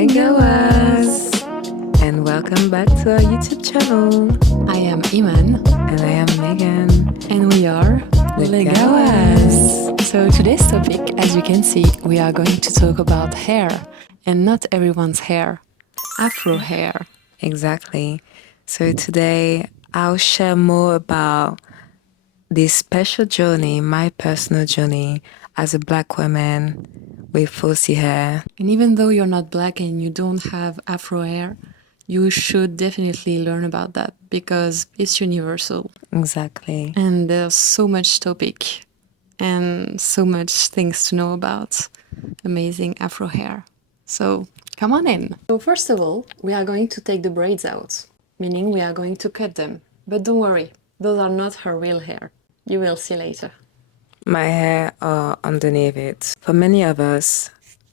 Les.gawas, and welcome back to our YouTube channel. I am Iman. And I am Megan. And we are Les.gawas. So today's topic, as you can see, we are going to talk about hair. And not everyone's hair. Afro hair. Exactly. So today I'll share more about this special journey, my personal journey as a Black woman with fussy hair. And even though you're not Black and you don't have Afro hair, you should definitely learn about that because it's universal. Exactly. And there's so much topic and so much things to know about amazing Afro hair. So come on in. So first of all, we are going to take the braids out, meaning we are going to cut them. But don't worry, those are not her real hair. You will see later. My hair are underneath it. For many of us,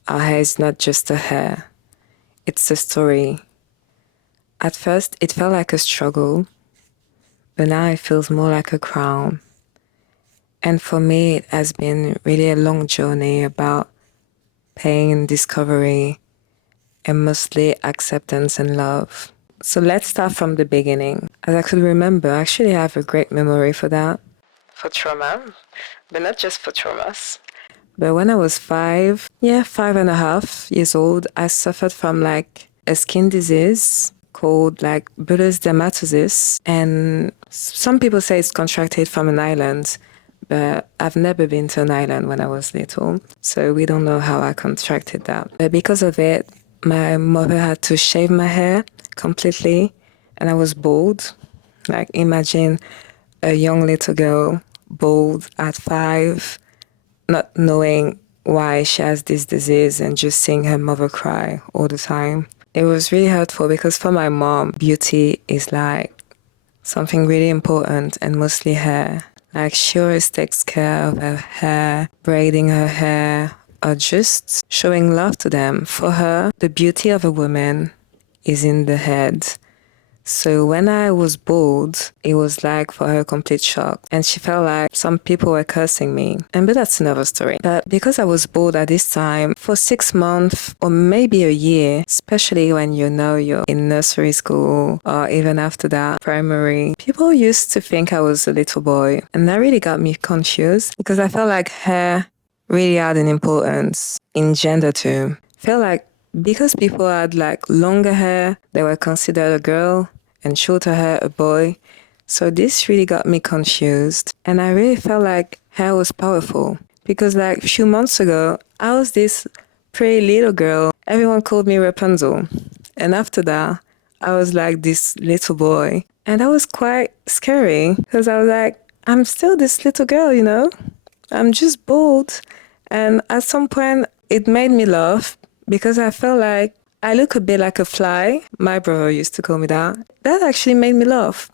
our hair is not just a hair. It's a story. At first, it felt like a struggle, but now it feels more like a crown. And for me, it has been really a long journey about pain, discovery, and mostly acceptance and love. So let's start from the beginning. As I could remember, I actually have a great memory for that. For trauma, but not just for traumas. But when I was 5.5 years old, I suffered from like a skin disease called like bullous dermatosis. And some people say it's contracted from an island, but I've never been to an island when I was little. So we don't know how I contracted that. But because of it, my mother had to shave my hair completely and I was bald. Like imagine a young little girl bald at 5, not knowing why she has this disease and just seeing her mother cry all the time. It was really hurtful because for my mom, beauty is like something really important and mostly hair. Like she always takes care of her hair, braiding her hair, or just showing love to them. For her, the beauty of a woman is in the head. So when I was bald, it was like for her a complete shock. And she felt like some people were cursing me. But that's another story. But because I was bald at this time, for 6 months or maybe a year, especially when you know you're in nursery school or even after that, primary, people used to think I was a little boy. And that really got me confused because I felt like hair really had an importance in gender too. I felt like because people had like longer hair, they were considered a girl, and shorter hair a boy. So this really got me confused. And I really felt like hair was powerful. Because like a few months ago, I was this pretty little girl. Everyone called me Rapunzel. And after that, I was like this little boy. And that was quite scary. Because I was like, I'm still this little girl, you know? I'm just bald. And at some point, it made me laugh. Because I felt like I look a bit like a fly. My brother used to call me that. That actually made me laugh.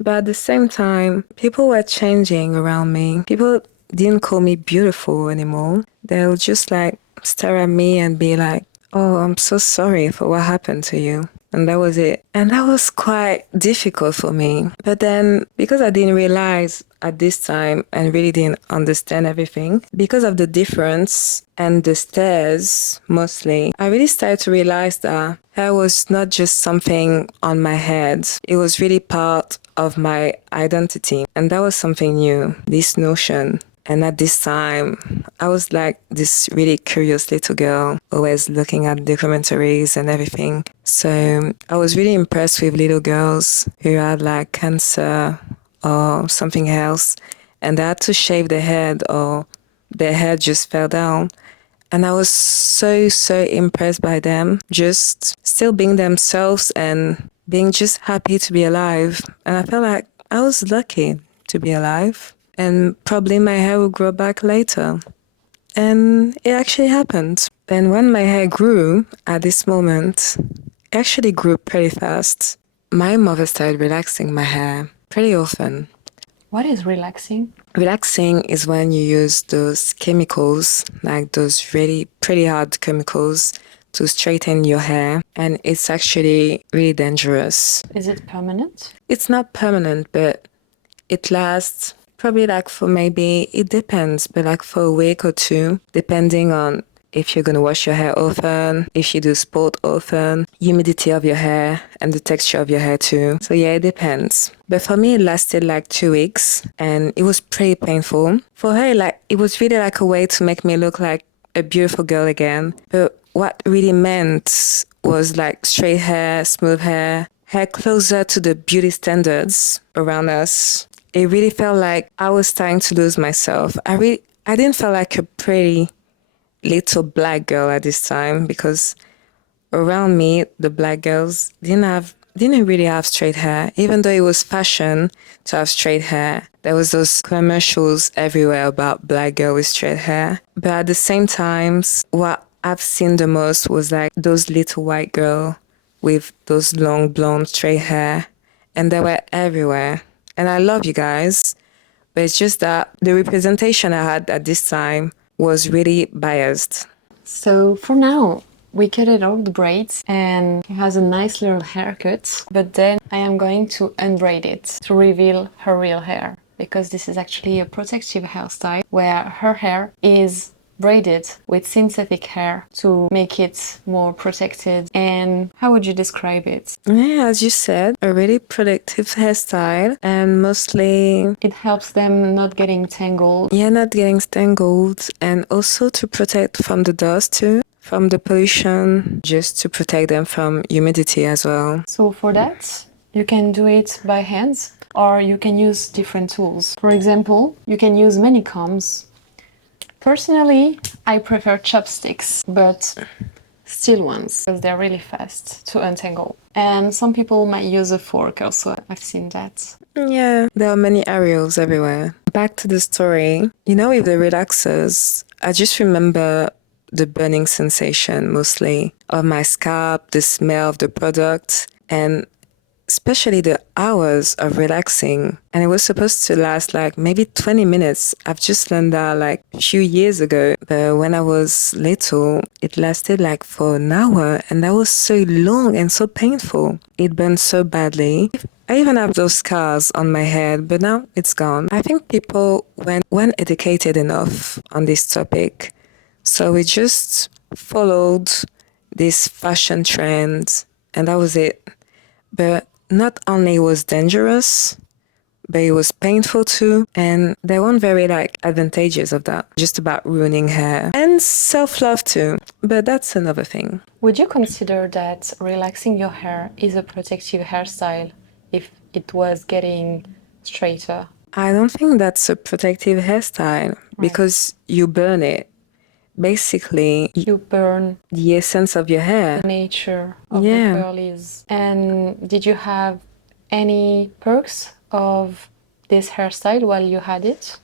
But at the same time, people were changing around me. People didn't call me beautiful anymore. They'll just like stare at me and be like, oh, I'm so sorry for what happened to you. And that was it. And that was quite difficult for me. But then, because I didn't realize at this time and really didn't understand everything, because of the difference and the stares mostly, I really started to realize that hair was not just something on my head. It was really part of my identity. And that was something new, this notion. And at this time, I was like this really curious little girl, always looking at documentaries and everything. So I was really impressed with little girls who had like cancer or something else, and they had to shave their head or their hair just fell down. And I was so impressed by them, just still being themselves and being just happy to be alive. And I felt like I was lucky to be alive. And probably my hair will grow back later. And it actually happened. And when my hair grew at this moment, it actually grew pretty fast. My mother started relaxing my hair pretty often. What is relaxing? Relaxing is when you use those chemicals, like those really pretty hard chemicals, to straighten your hair. And it's actually really dangerous. Is it permanent? It's not permanent, but it lasts probably like for maybe, it depends, but like for a week or two, depending on if you're going to wash your hair often, if you do sport often, humidity of your hair, and the texture of your hair too. So yeah, it depends. But for me, it lasted like 2 weeks and it was pretty painful. For her, like, it was really like a way to make me look like a beautiful girl again. But what really meant was like straight hair, smooth hair, hair closer to the beauty standards around us. It really felt like I was starting to lose myself. I didn't feel like a pretty little black girl at this time because around me, the black girls didn't really have straight hair, even though it was fashion to have straight hair. There was those commercials everywhere about black girl with straight hair. But at the same times, what I've seen the most was like those little white girl with those long blonde straight hair, and they were everywhere. And I love you guys, but it's just that the representation I had at this time was really biased. So for now, we cut it all the braids and it has a nice little haircut, but then I am going to unbraid it to reveal her real hair, because this is actually a protective hairstyle where her hair is braided with synthetic hair to make it more protected. And how would you describe it? Yeah, as you said, a really productive hairstyle, and mostly, It helps them not getting tangled. yeah, not getting tangled, and also to protect from the dust too, from the pollution, just to protect them from humidity as well. So for that, you can do it by hand or you can use different tools. For example, you can use many combs. Personally, I prefer chopsticks, but steel ones, because they're really fast to untangle. And some people might use a fork also. I've seen that. Yeah, there are many areas everywhere. Back to the story, with the relaxers, I just remember the burning sensation mostly of my scalp, the smell of the product, and especially the hours of relaxing. And it was supposed to last like maybe 20 minutes. I've just learned that like a few years ago. But when I was little, it lasted like for an hour. And that was so long and so painful. It burned so badly. I even have those scars on my head, but now it's gone. I think people weren't educated enough on this topic. So we just followed this fashion trend and that was it. But not only it was dangerous, but it was painful too. And there weren't very like advantages of that, just about ruining hair and self-love too. But that's another thing. Would you consider that relaxing your hair is a protective hairstyle if it was getting straighter? I don't think that's a protective hairstyle because you burn it. Basically, You burn the essence of your hair. the nature of Yeah. the curlies. And did you have any perks of this hairstyle while you had it?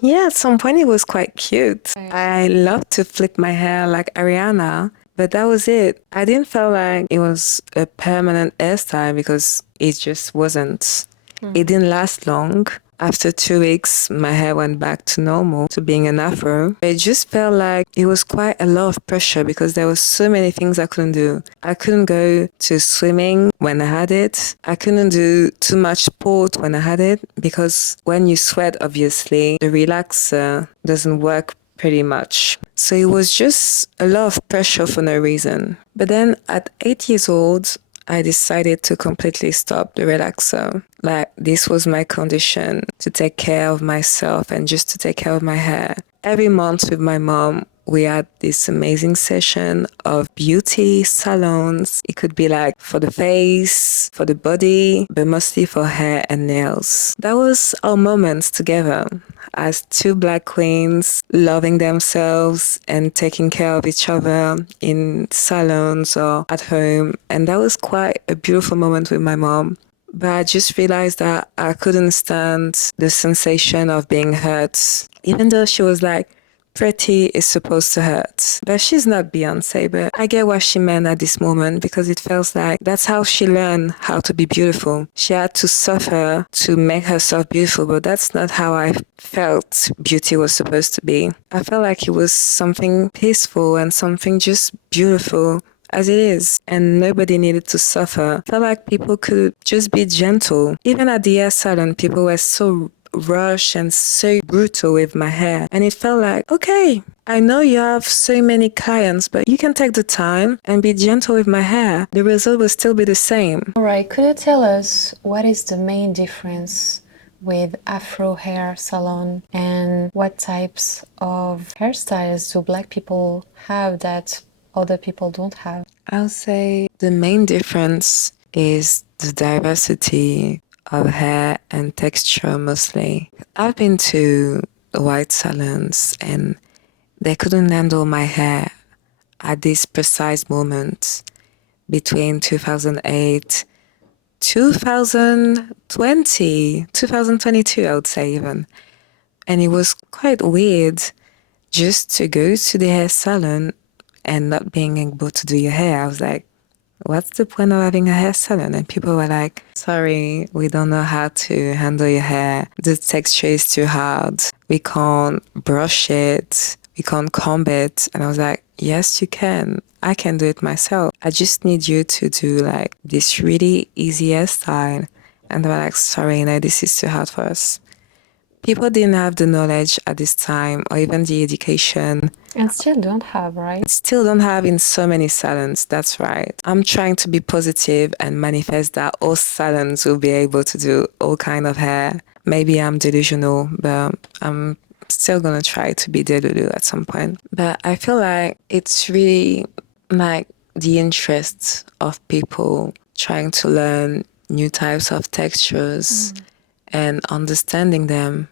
Yeah, at some point it was quite cute. I loved to flip my hair like Ariana, but that was it. I didn't feel like it was a permanent hairstyle because it just wasn't. It didn't last long. After 2 weeks, my hair went back to normal, to being an afro. It just felt like it was quite a lot of pressure because there was so many things I couldn't do. I couldn't go to swimming when I had it. I couldn't do too much sport when I had it because when you sweat, obviously, the relaxer doesn't work pretty much. So it was just a lot of pressure for no reason. But then at 8 years old, I decided to completely stop the relaxer. Like, this was my condition, to take care of myself and just to take care of my hair. Every month with my mom, we had this amazing session of beauty salons. It could be like for the face, for the body, but mostly for hair and nails. That was our moments together as two black queens, loving themselves and taking care of each other in salons or at home. And that was quite a beautiful moment with my mom. But I just realized that I couldn't stand the sensation of being hurt. Even though she was like, pretty is supposed to hurt. But she's not Beyonce, but I get what she meant at this moment because it feels like that's how she learned how to be beautiful. She had to suffer to make herself beautiful, but that's not how I felt beauty was supposed to be. I felt like it was something peaceful and something just beautiful as it is, and nobody needed to suffer. I felt like people could just be gentle. Even at the hair salon, people were so rush and so brutal with my hair. And it felt like, okay, I know you have so many clients, but you can take the time and be gentle with my hair. The result will still be the same. All right, could you tell us what is the main difference with Afro Hair Salon and what types of hairstyles do Black people have that other people don't have? I'll say the main difference is the diversity of hair and texture mostly. I've been to white salons and they couldn't handle my hair at this precise moment between 2008, 2020, 2022, I would say even. And it was quite weird just to go to the hair salon and not being able to do your hair. I was like, what's the point of having a hair salon? And people were like, sorry, we don't know how to handle your hair. The texture is too hard. We can't brush it. We can't comb it. And I was like, yes, you can. I can do it myself. I just need you to do like this really easy hairstyle. And they were like, sorry, no, this is too hard for us. People didn't have the knowledge at this time or even the education. And still don't have, right? Still don't have in so many salons, that's right. I'm trying to be positive and manifest that all salons will be able to do all kind of hair. Maybe I'm delusional, but I'm still gonna try to be delulu at some point. But I feel like it's really like the interest of people trying to learn new types of textures and understanding them.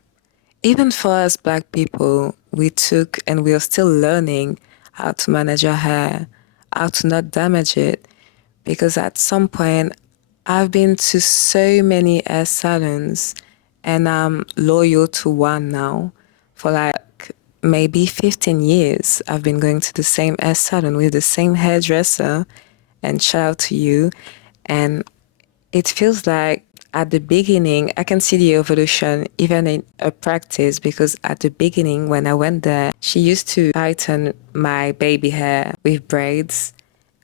Even for us Black people, we took and we are still learning how to manage our hair, how to not damage it. Because at some point, I've been to so many hair salons and I'm loyal to one now. For like maybe 15 years, I've been going to the same hair salon with the same hairdresser. And shout out to you. And it feels like at the beginning, I can see the evolution even in a practice because at the beginning, when I went there, she used to tighten my baby hair with braids.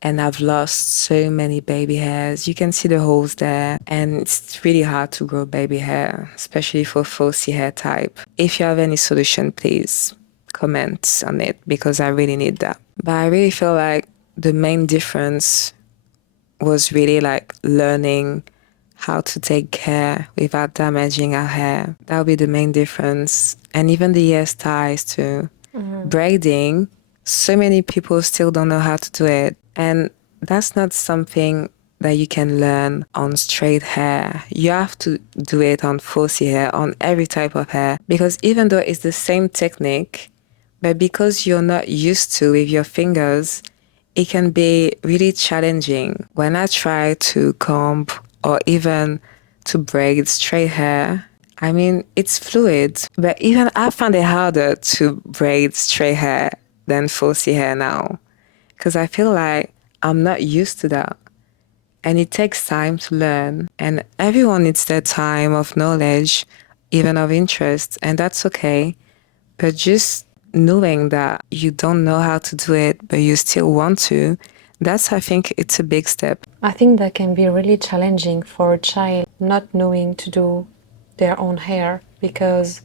And I've lost so many baby hairs. You can see the holes there. And it's really hard to grow baby hair, especially for falsy hair type. If you have any solution, please comment on it because I really need that. But I really feel like the main difference was really like learning how to take care without damaging our hair. That would be the main difference. And even the hairstyles too. Braiding, so many people still don't know how to do it. And that's not something that you can learn on straight hair. You have to do it on falsy hair, on every type of hair. Because even though it's the same technique, but because you're not used to with your fingers, it can be really challenging. When I try to comb or even to braid straight hair, I mean, it's fluid. But even I find it harder to braid straight hair than falsy hair now. Because I feel like I'm not used to that. And it takes time to learn. And everyone needs their time of knowledge, even of interest. And that's okay. But just knowing that you don't know how to do it, but you still want to, that's, I think, it's a big step. I think that can be really challenging for a child not knowing to do their own hair because,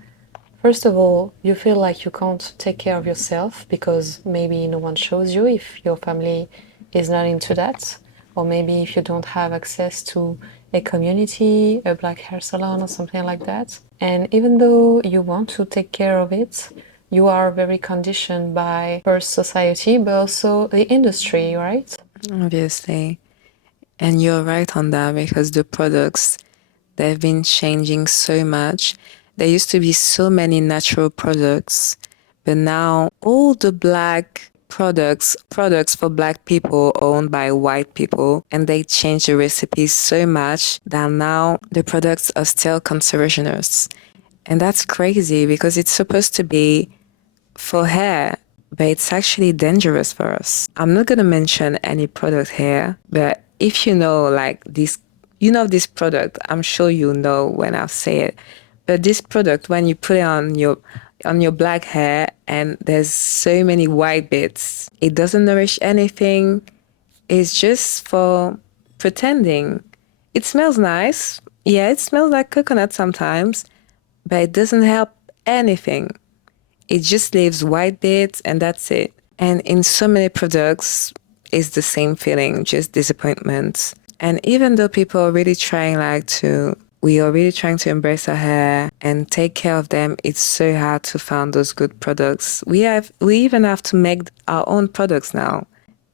first of all, you feel like you can't take care of yourself because maybe no one shows you if your family is not into that, or maybe if you don't have access to a community, a Black hair salon, or something like that. And even though you want to take care of it, you are very conditioned by first society, but also the industry, right? Obviously. And you're right on that because the products, they've been changing so much. There used to be so many natural products, but now all the Black products for Black people are owned by white people, and they change the recipes so much that now the products are still conservationists. And that's crazy because it's supposed to be for hair, but it's actually dangerous for us. I'm not gonna mention any product here, but if you know like this, you know this product, I'm sure you know when I say it. But this product, when you put it on your Black hair and there's so many white bits, it doesn't nourish anything. It's just for pretending. It smells nice. Yeah, it smells like coconut sometimes, but it doesn't help anything. It just leaves white bits and that's it. And in so many products, it's the same feeling, just disappointment. And even though people are really trying we are really trying to embrace our hair and take care of them, it's so hard to find those good products. We even have to make our own products now.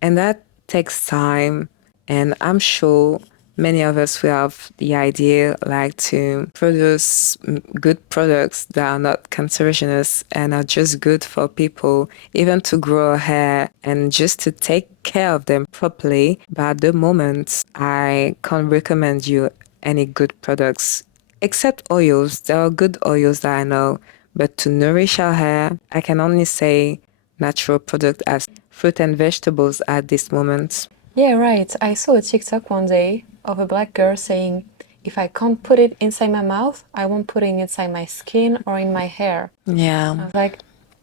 And that takes time. And I'm sure many of us will have the idea like to produce good products that are not cancerogenious and are just good for people, even to grow a hair and just to take care of them properly. But at the moment, I can't recommend you any good products except oils. There are good oils that I know, but to nourish our hair, I can only say natural product as fruit and vegetables at this moment. Yeah, right. I saw a TikTok one day of a black girl saying, if I can't put it inside my mouth, I won't put it inside my skin or in my hair. I Yeah. was like,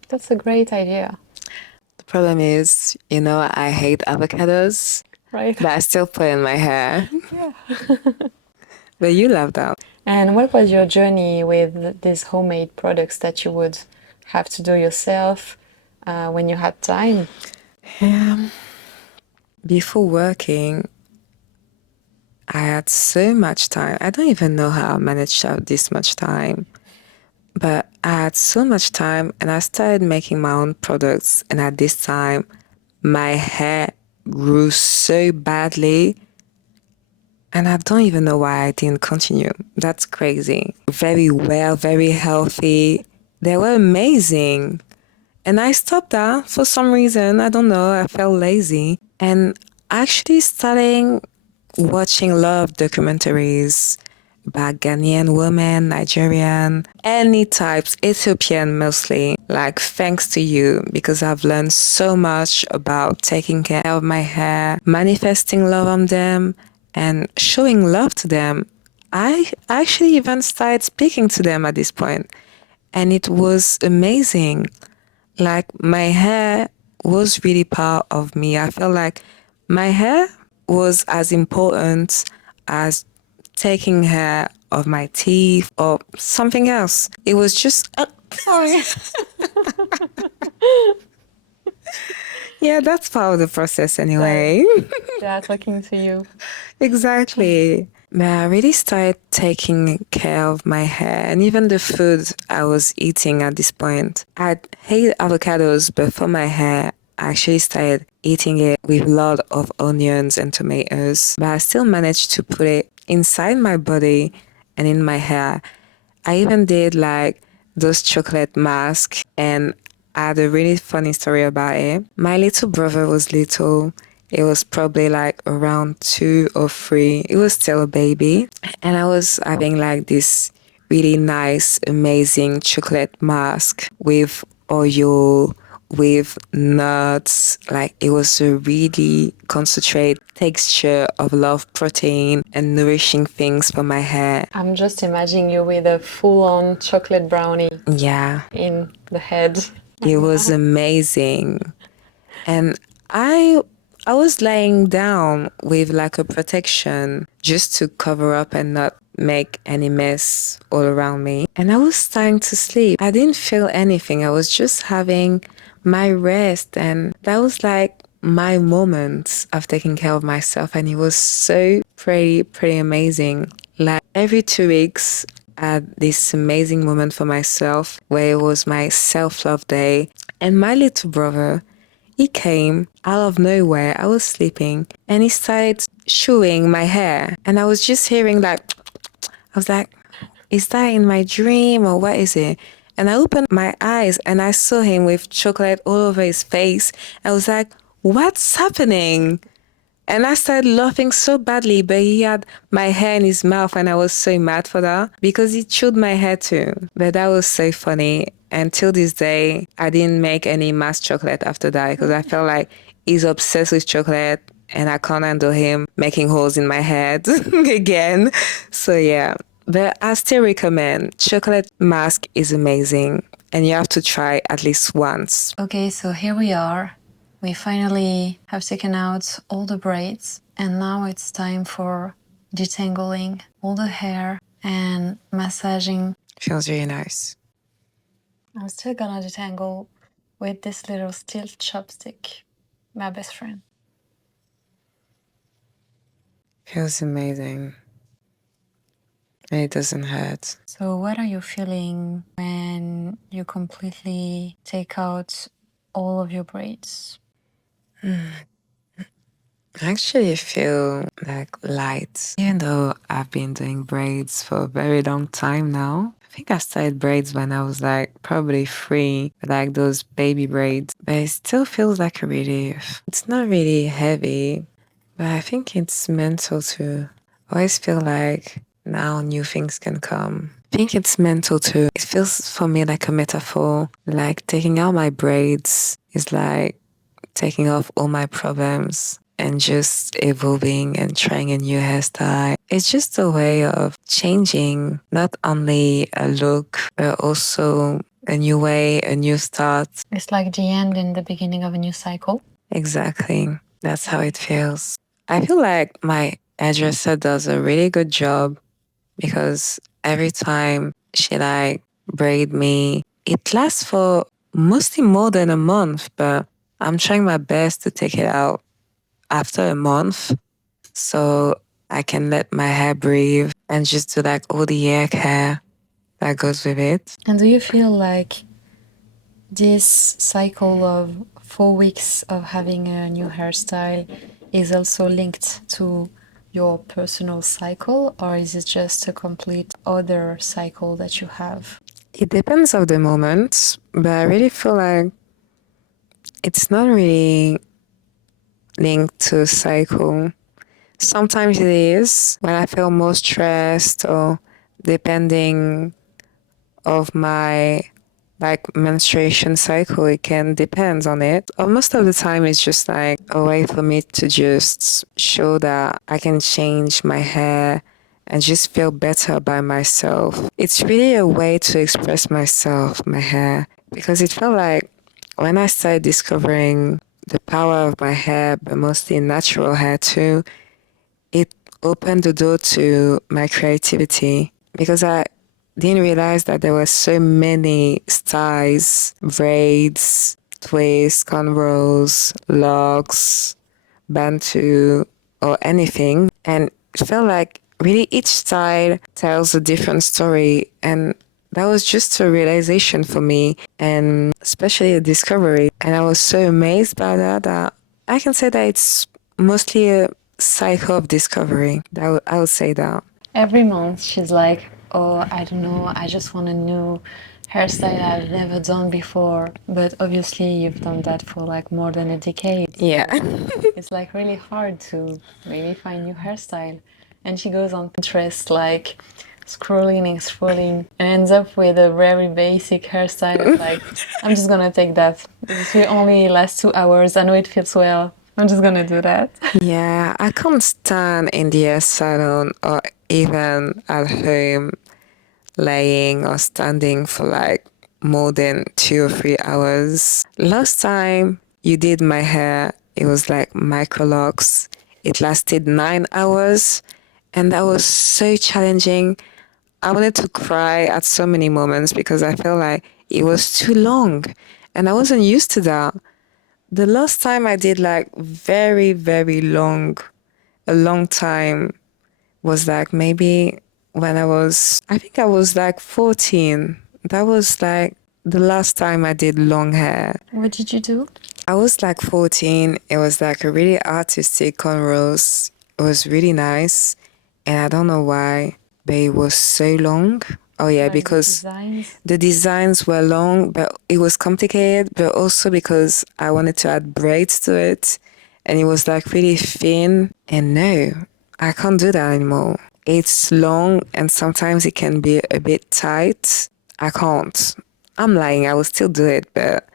that's a great idea, The problem is, I hate avocados, right? but I still put in my hair. Yeah. But you love that. And what was your journey with these homemade products that you would have to do yourself when you had time? Yeah. Before working, I had so much time. I don't even know how I managed to have this much time. But I had so much time and I started making my own products. And at this time, my hair grew so badly. And I don't even know why I didn't continue. That's crazy. Very well, very healthy. They were amazing. And I stopped that for some reason. I don't know. I felt lazy. And actually starting watching a lot of documentaries about Ghanaian women, Nigerian, any types, Ethiopian mostly. Like, thanks to you, because I've learned so much about taking care of my hair, manifesting love on them, and showing love to them. I actually even started speaking to them at this point, and it was amazing. Like, my hair was really part of me. I felt like my hair was as important as taking care of my teeth or something else. It was just, Sorry. yeah, that's part of the process anyway. Yeah, talking to you. Exactly. But I really started taking care of my hair and even the food I was eating at this point. I hate avocados, but for my hair, I actually started eating it with a lot of onions and tomatoes. But I still managed to put it inside my body and in my hair. I even did like those chocolate masks, and I had a really funny story about it. My little brother was little. It was probably like around 2 or 3. It was still a baby. And I was having like this really nice, amazing chocolate mask with oil, with nuts. Like, it was a really concentrate texture of a lot of protein and nourishing things for my hair. I'm just imagining you with a full-on chocolate brownie Yeah, in the head. it was amazing. And I was lying down with like a protection just to cover up and not make any mess all around me. And I was starting to sleep. I didn't feel anything. I was just having my rest, and that was like my moment of taking care of myself, and it was so pretty amazing. Like, every 2 weeks I had this amazing moment for myself where it was my self-love day, and my little brother, he came out of nowhere. I was sleeping and he started chewing my hair. And I was just hearing like, I was like, is that in my dream or what is it? And I opened my eyes and I saw him with chocolate all over his face. I was like, what's happening? And I started laughing so badly, but he had my hair in his mouth and I was so mad for that because he chewed my hair too. But that was so funny. And till this day, I didn't make any mass chocolate after that because I felt like he's obsessed with chocolate and I can't handle him making holes in my head again. So yeah, but I still recommend chocolate mask is amazing and you have to try at least once. Okay, so here we are. We finally have taken out all the braids, and now it's time for detangling all the hair and massaging Feels really nice. I'm still gonna detangle with this little steel chopstick, my best friend. Feels amazing. And it doesn't hurt. So what are you feeling when you completely take out all of your braids? I actually feel like light. Even though I've been doing braids for a very long time now. I think I started braids when I was like probably 3, like those baby braids. But it still feels like a relief. It's not really heavy, but I think it's mental too. I always feel like now new things can come. I think it's mental too. It feels for me like a metaphor. Like taking out my braids is like taking off all my problems and just evolving and trying a new hairstyle. It's just a way of changing not only a look, but also a new way, a new start. It's like the end and the beginning of a new cycle. Exactly. That's how it feels. I feel like my hairdresser does a really good job because every time she like braid me, it lasts for mostly more than a month, but I'm trying my best to take it out after a month so I can let my hair breathe and just do like all the hair care that goes with it. And do you feel like this cycle of 4 weeks of having a new hairstyle is also linked to your personal cycle, or is it just a complete other cycle that you have? It depends of the moment, but I really feel like it's not really linked to cycle. Sometimes it is when I feel more stressed or depending of my like menstruation cycle, it can depend on it. Or most of the time it's just like a way for me to just show that I can change my hair and just feel better by myself. It's really a way to express myself, my hair, because it felt like when I started discovering the power of my hair, but mostly natural hair too, it opened the door to my creativity because I didn't realize that there were so many styles, braids, twists, cornrows, locks, bantu, or anything. And it felt like really each style tells a different story. And that was just a realization for me and especially a discovery. And I was so amazed by that that I can say that it's mostly a cycle of discovery. I would say that. Every month she's like, oh, I don't know, I just want a new hairstyle I've never done before. But obviously you've done that for like more than a decade. Yeah. It's like really hard to really find new hairstyle. And she goes on Pinterest like scrolling and scrolling and ends up with a very basic hairstyle. It's like, I'm just gonna take that. This will only last 2 hours. I know it fits well. I'm just gonna do that. Yeah, I can't stand in the hair salon or even at home laying or standing for like more than 2 or 3 hours. Last time you did my hair, it was like micro locks. It lasted 9 hours and that was so challenging. I wanted to cry at so many moments because I felt like it was too long and I wasn't used to that. The last time I did like very, very long, a long time was like maybe when I think I was like 14. That was like the last time I did long hair. What did you do? I was like 14. It was like a really artistic cornrows. It was really nice. And I don't know why, but it was so long. Oh yeah, Like because designs? the designs were long, but it was complicated, but also because I wanted to add braids to it. And it was like really thin. And no, I can't do that anymore. It's long and sometimes it can be a bit tight. I can't. I'm lying, I will still do it, but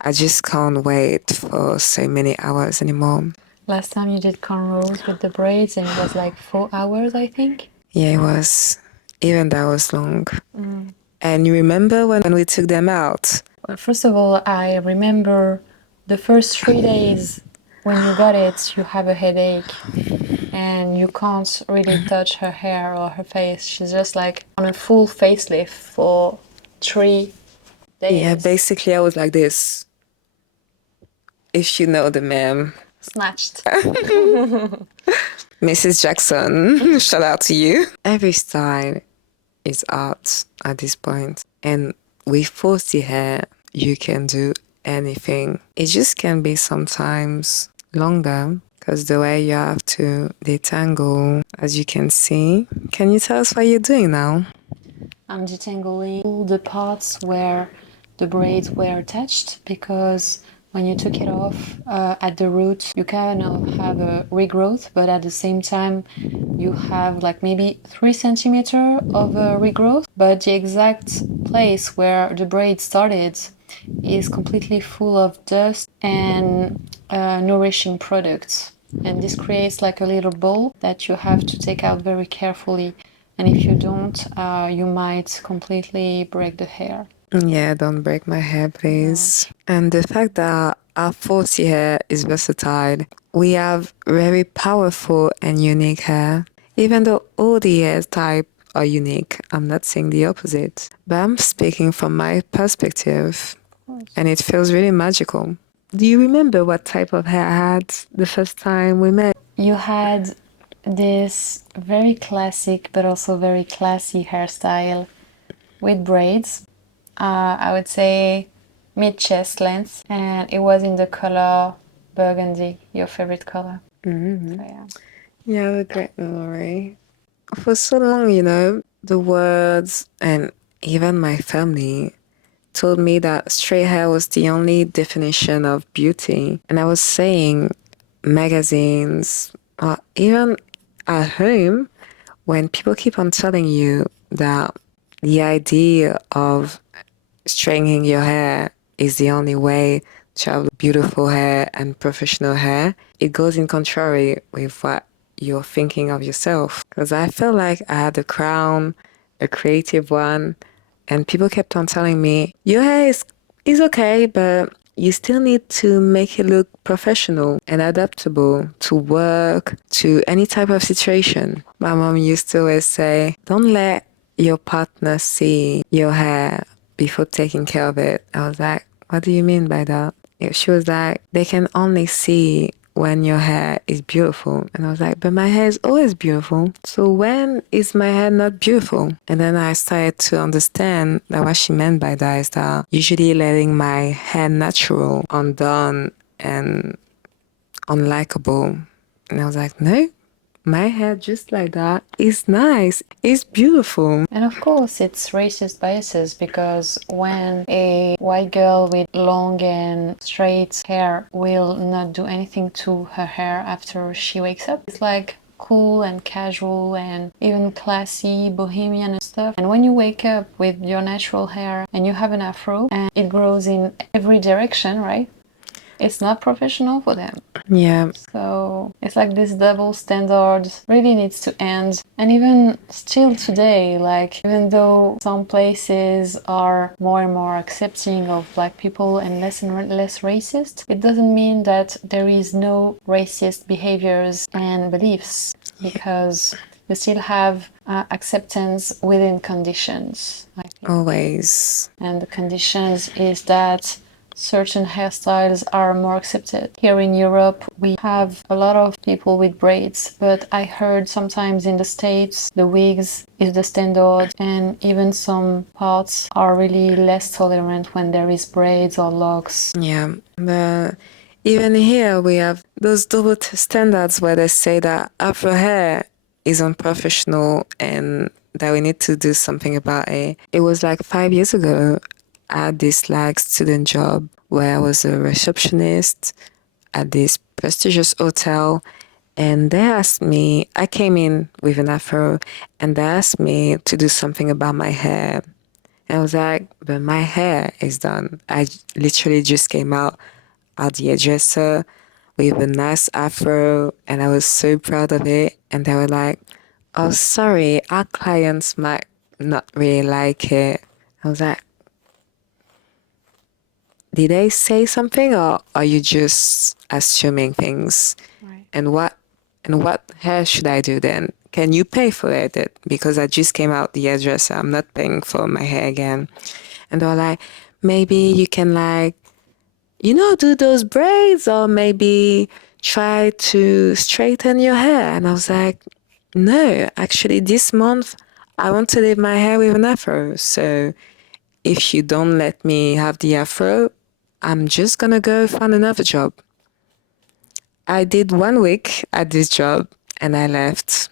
I just can't wait for so many hours anymore. Last time you did cornrows with the braids and it was like 4 hours, I think. Yeah, it was. Even that was long. And you remember when we took them out? Well, first of all, I remember the first 3 days when you got it, you have a headache. and you can't really touch her hair or her face. She's just like on a full facelift for 3 days. Yeah, basically I was like this. If you know the meme. Snatched. Mrs. Jackson, shout out to you. Every style is art at this point. And with 40 hair, you can do anything. It just can be sometimes longer because the way you have to detangle, as you can see. Can you tell us what you're doing now? I'm detangling all the parts where the braids were attached, because when you took it off at the root, you kind of have a regrowth, but at the same time, you have like maybe 3 centimeters of a regrowth, but the exact place where the braid started is completely full of dust and nourishing products. And this creates like a little bowl that you have to take out very carefully. And if you don't, you might completely break the hair. Yeah, don't break my hair, please. And the fact that our 40 hair is versatile, we have very powerful and unique hair. Even though all the hair type are unique, I'm not saying the opposite, but I'm speaking from my perspective, and it feels really magical. Do you remember what type of hair I had the first time we met? You had this very classic but also very classy hairstyle with braids. I would say mid-chest length, and it was in the color burgundy, your favorite color. Mm-hmm. So, yeah. You have a great memory. For so long, the words and even my family told me that straight hair was the only definition of beauty. And I was saying magazines, or even at home, when people keep on telling you that the idea of straightening your hair is the only way to have beautiful hair and professional hair, it goes in contrary with what you're thinking of yourself. Because I felt like I had a crown, a creative one, and people kept on telling me, your hair is okay, but you still need to make it look professional and adaptable to work, to any type of situation. My mom used to always say, don't let your partner see your hair before taking care of it. I was like, what do you mean by that? She was like, they can only see when your hair is beautiful. And I was like, but my hair is always beautiful. So when is my hair not beautiful? And then I started to understand that what she meant by that is that usually letting my hair natural, undone, and unlikable. And I was like, no, my hair just like that is nice. It's beautiful. And of course, it's racist biases, because when a white girl with long and straight hair will not do anything to her hair after she wakes up, it's like cool and casual and even classy, bohemian and stuff. And when you wake up with your natural hair and you have an afro and it grows in every direction, right? It's not professional for them. Yeah. So it's like this double standard really needs to end. And even still today, like even though some places are more and more accepting of black people and less racist, it doesn't mean that there is no racist behaviors and beliefs, because you still have acceptance within conditions, I think. Always. And the conditions is that certain hairstyles are more accepted. Here in Europe, we have a lot of people with braids, but I heard sometimes in the States, the wigs is the standard, and even some parts are really less tolerant when there is braids or locks. Yeah, but even here we have those double standards where they say that Afro Hair is unprofessional and that we need to do something about it. It was like 5 years ago, I had this like student job where I was a receptionist at this prestigious hotel, and they asked me, I came in with an afro, and they asked me to do something about my hair. And I was like, but my hair is done. I literally just came out at the hairdresser with a nice afro, and I was so proud of it. And they were like, oh, sorry, our clients might not really like it. I was like, did they say something, or are you just assuming things? Right. And what And what hair should I do then? Can you pay for it? Because I just came out the hairdresser, I'm not paying for my hair again. And they were like, maybe you can like, do those braids, or maybe try to straighten your hair. And I was like, no, actually this month I want to leave my hair with an afro. So if you don't let me have the afro, I'm just gonna go find another job. I did 1 week at this job and I left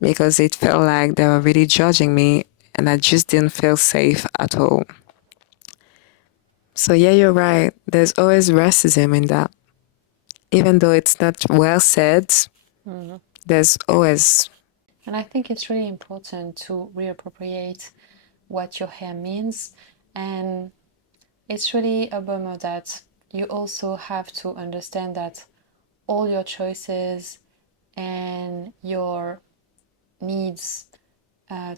because it felt like they were really judging me and I just didn't feel safe at all. So yeah, you're right. There's always racism in that. Even though it's not well said, there's always. And I think it's really important to reappropriate what your hair means. And it's really a bummer that you also have to understand that all your choices and your needs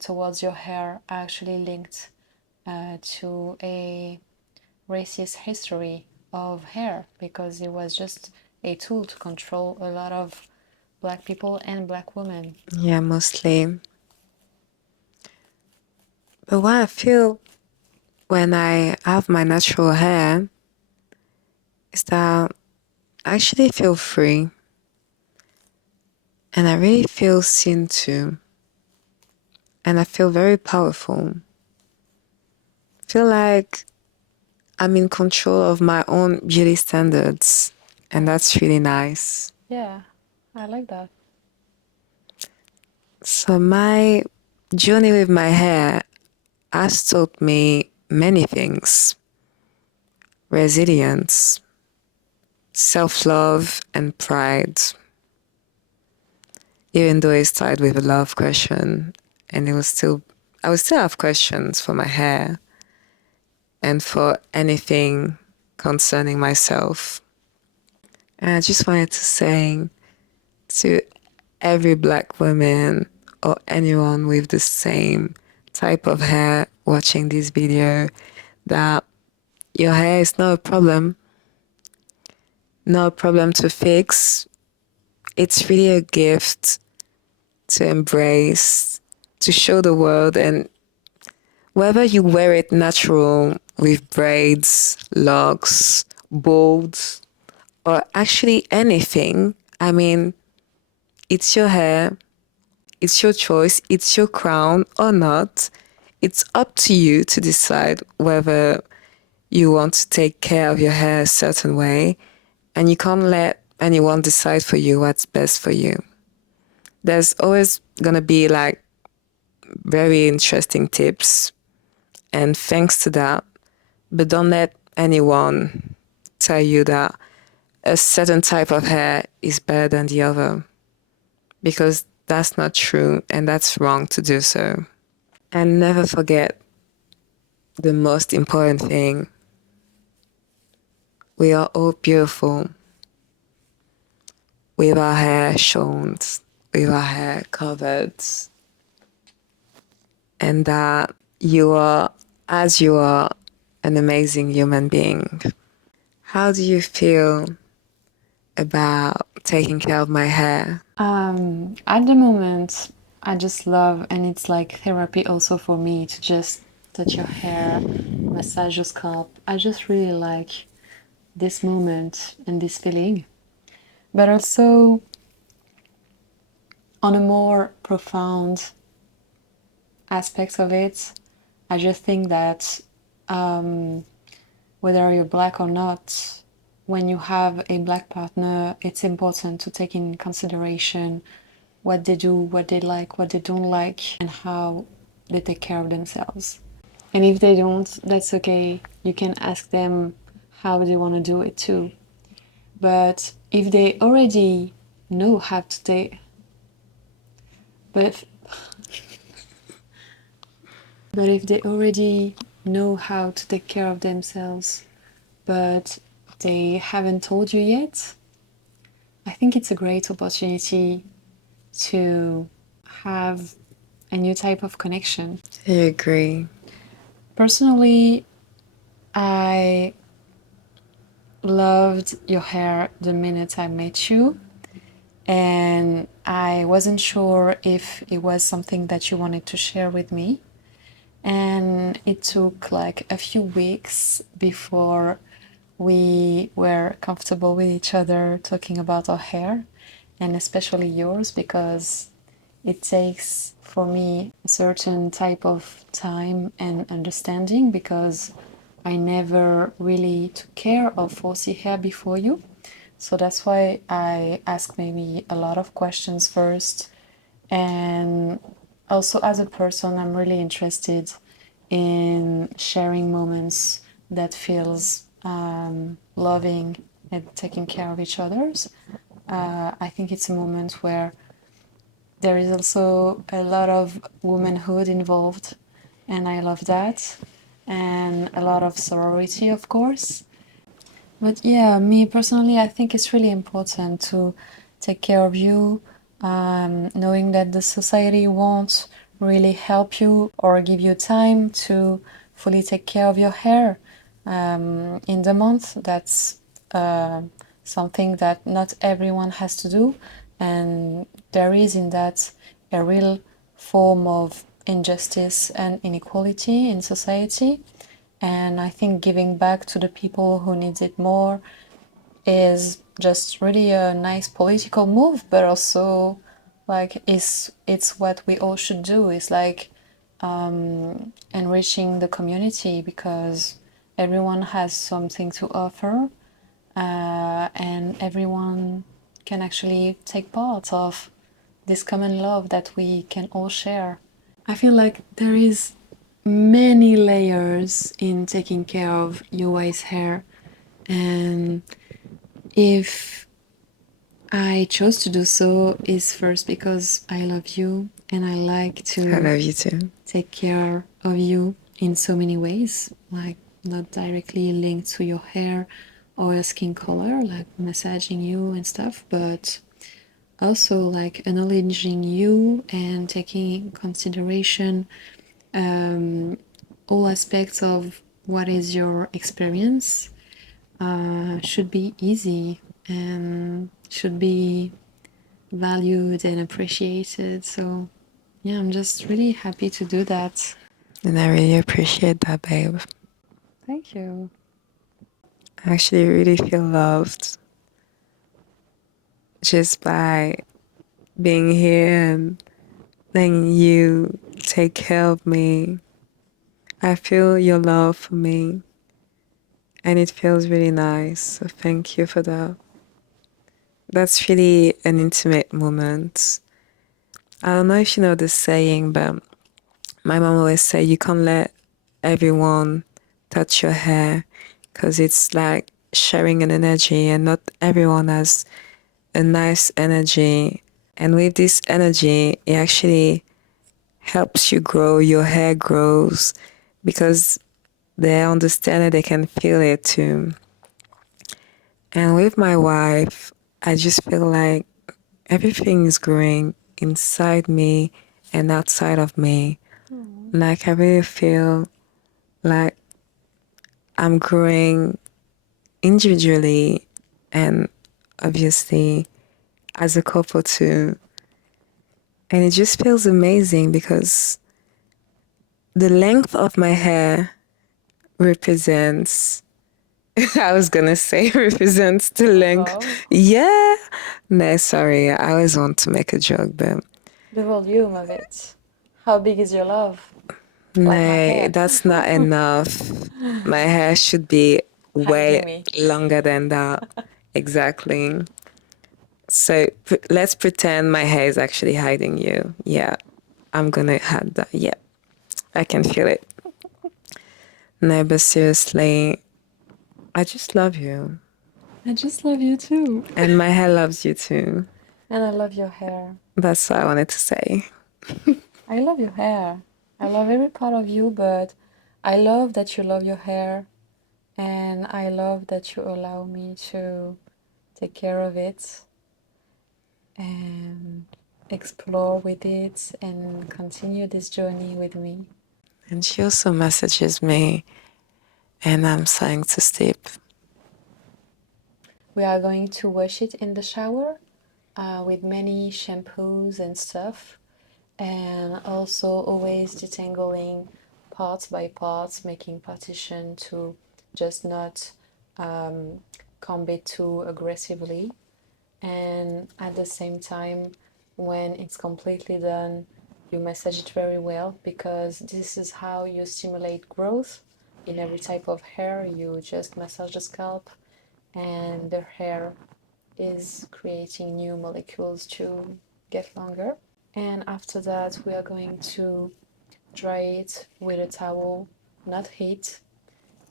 towards your hair are actually linked to a racist history of hair, because it was just a tool to control a lot of Black people and Black women. Yeah, mostly. But what I feel when I have my natural hair is that I actually feel free and I really feel seen too. And I feel very powerful. I feel like I'm in control of my own beauty standards, and that's really nice. Yeah, I like that. So my journey with my hair has taught me many things: resilience, self-love, and pride. Even though it started with a love question, and I would still have questions for my hair and for anything concerning myself. And I just wanted to say to every Black woman or anyone with the same type of hair watching this video that your hair is not a problem, not a problem to fix. It's really a gift to embrace, to show the world. And whether you wear it natural with braids, locks, bolds, or actually anything, I mean, it's your hair, it's your choice, it's your crown or not. It's up to you to decide whether you want to take care of your hair a certain way, and you can't let anyone decide for you what's best for you. There's always gonna be like very interesting tips and thanks to that, but don't let anyone tell you that a certain type of hair is better than the other, because that's not true and that's wrong to do so. And never forget the most important thing: we are all beautiful with our hair shown, with our hair covered, and that you are, as you are, an amazing human being. How do you feel about taking care of my hair? At the moment, I just love, and it's like therapy also for me to just touch your hair, massage your scalp. I just really like this moment and this feeling. But also, on a more profound aspect of it, I just think that whether you're Black or not, when you have a Black partner, it's important to take in consideration what they do, what they like, what they don't like, and how they take care of themselves. And if they don't, that's okay. You can ask them how they want to do it too. But if they already know how to take, but but if they already know how to take care of themselves, but they haven't told you yet, I think it's a great opportunity to have a new type of connection. I agree. Personally, I loved your hair the minute I met you, and I wasn't sure if it was something that you wanted to share with me. And it took like a few weeks before we were comfortable with each other talking about our hair, and especially yours, because it takes for me a certain type of time and understanding, because I never really took care of 4C hair before you. So that's why I ask maybe a lot of questions first. And also, as a person, I'm really interested in sharing moments that feels loving and taking care of each other's. I think it's a moment where there is also a lot of womanhood involved, and I love that, and a lot of sorority, of course. But yeah, me personally, I think it's really important to take care of you, knowing that the society won't really help you or give you time to fully take care of your hair in the month. That's uh, something that not everyone has to do, and there is in that a real form of injustice and inequality in society. And I think giving back to the people who needs it more is just really a nice political move, but also like it's what we all should do. It's like enriching the community, because everyone has something to offer, and everyone can actually take part of this common love that we can all share. I feel like there is many layers in taking care of your wife's hair, and if I chose to do so is first because I love you and I like I to love you too. take care of you in so many ways, like not directly linked to your hair or your skin color, like massaging you and stuff, but also like acknowledging you and taking in consideration all aspects of what is your experience. Should be easy and should be valued and appreciated. So yeah, I'm just really happy to do that. And I really appreciate that, babe. Thank you. I actually really feel loved just by being here and letting you take care of me. I feel your love for me, and it feels really nice. So thank you for that. That's really an intimate moment. I don't know if you know this saying, but my mom always say you can't let everyone touch your hair because it's like sharing an energy, and not everyone has a nice energy. And with this energy, it actually helps you grow. Your hair grows because they understand it, they can feel it too. And with my wife, I just feel like everything is growing inside me and outside of me. Like I really feel like I'm growing individually and obviously as a couple too. And it just feels amazing because the length of my hair represents, I was gonna say represents the length. Love. Yeah. No, sorry. I always want to make a joke, but The volume of it. How big is your love? Like my no, hair. that's not enough. My hair should be way Hiding me. longer than that. Exactly. So let's pretend my hair is actually hiding you. Yeah, I'm gonna hide that. Yeah, I can feel it. No, but seriously, I just love you. I just love you too. And my hair loves you too. And I love your hair. That's what I wanted to say. I love your hair. I love every part of you, but I love that you love your hair, and I love that you allow me to take care of it and explore with it and continue this journey with me. And she also messages me, and I'm starting to sleep. We are going to wash it in the shower. with many shampoos and stuff, and also always detangling parts by parts, making partition to just not comb it too aggressively. And at the same time, when it's completely done, you massage it very well, because this is how you stimulate growth in every type of hair. You just massage the scalp and the hair is creating new molecules to get longer. And after that, we are going to dry it with a towel, not heat,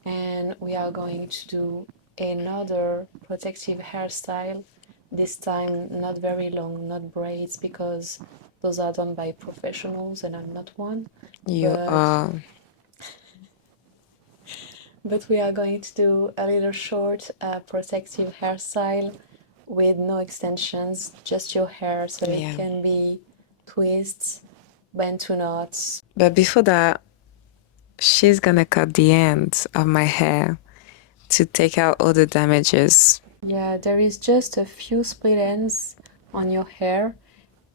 and we are going to do another protective hairstyle. This time not very long, not braids, because those are done by professionals and I'm not one. You But are. we are going to do a little short protective hairstyle with no extensions, just your hair, so it Yeah. can be twists, bend to knots. But before that, she's gonna cut the ends of my hair to take out all the damages. Yeah, there is just a few split ends on your hair,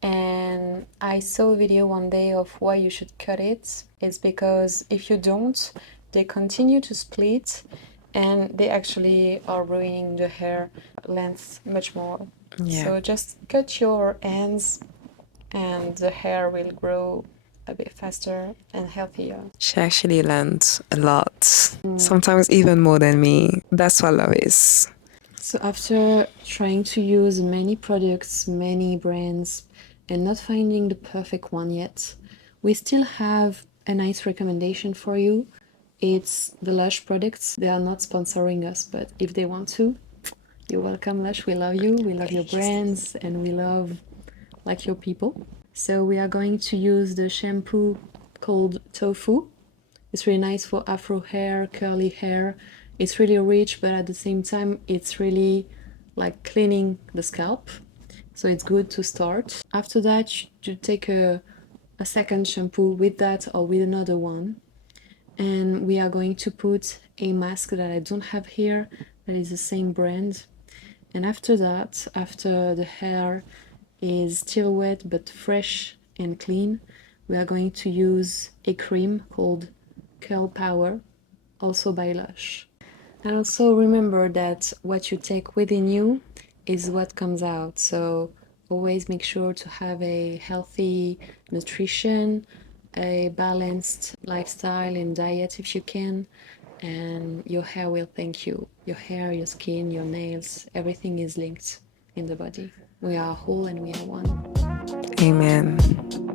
and I saw a video one day of why you should cut it. It's because if you don't, they continue to split and they actually are ruining the hair length much more. Yeah. So just cut your ends and the hair will grow a bit faster and healthier. She actually learned a lot, sometimes even more than me. That's what love is. So after trying to use many products, many brands, and not finding the perfect one yet, we still have a nice recommendation for you. It's the Lush products. They are not sponsoring us, but if they want to, you're welcome, Lush. We love you. We love your brands, and we love like your people. So we are going to use the shampoo called Tofu. It's really nice for afro hair, curly hair. It's really rich, but at the same time, it's really like cleaning the scalp. So it's good to start. After that, you take a second shampoo with that or with another one. And we are going to put a mask that I don't have here, that is the same brand. And after that, after the hair is still wet but fresh and clean, we are going to use a cream called Curl Power, also by Lush. And also remember that what you take within you is what comes out. So always make sure to have a healthy nutrition, a balanced lifestyle and diet if you can, and your hair will thank you. Your hair, your skin, your nails, everything is linked in the body. We are whole and we are one. Amen.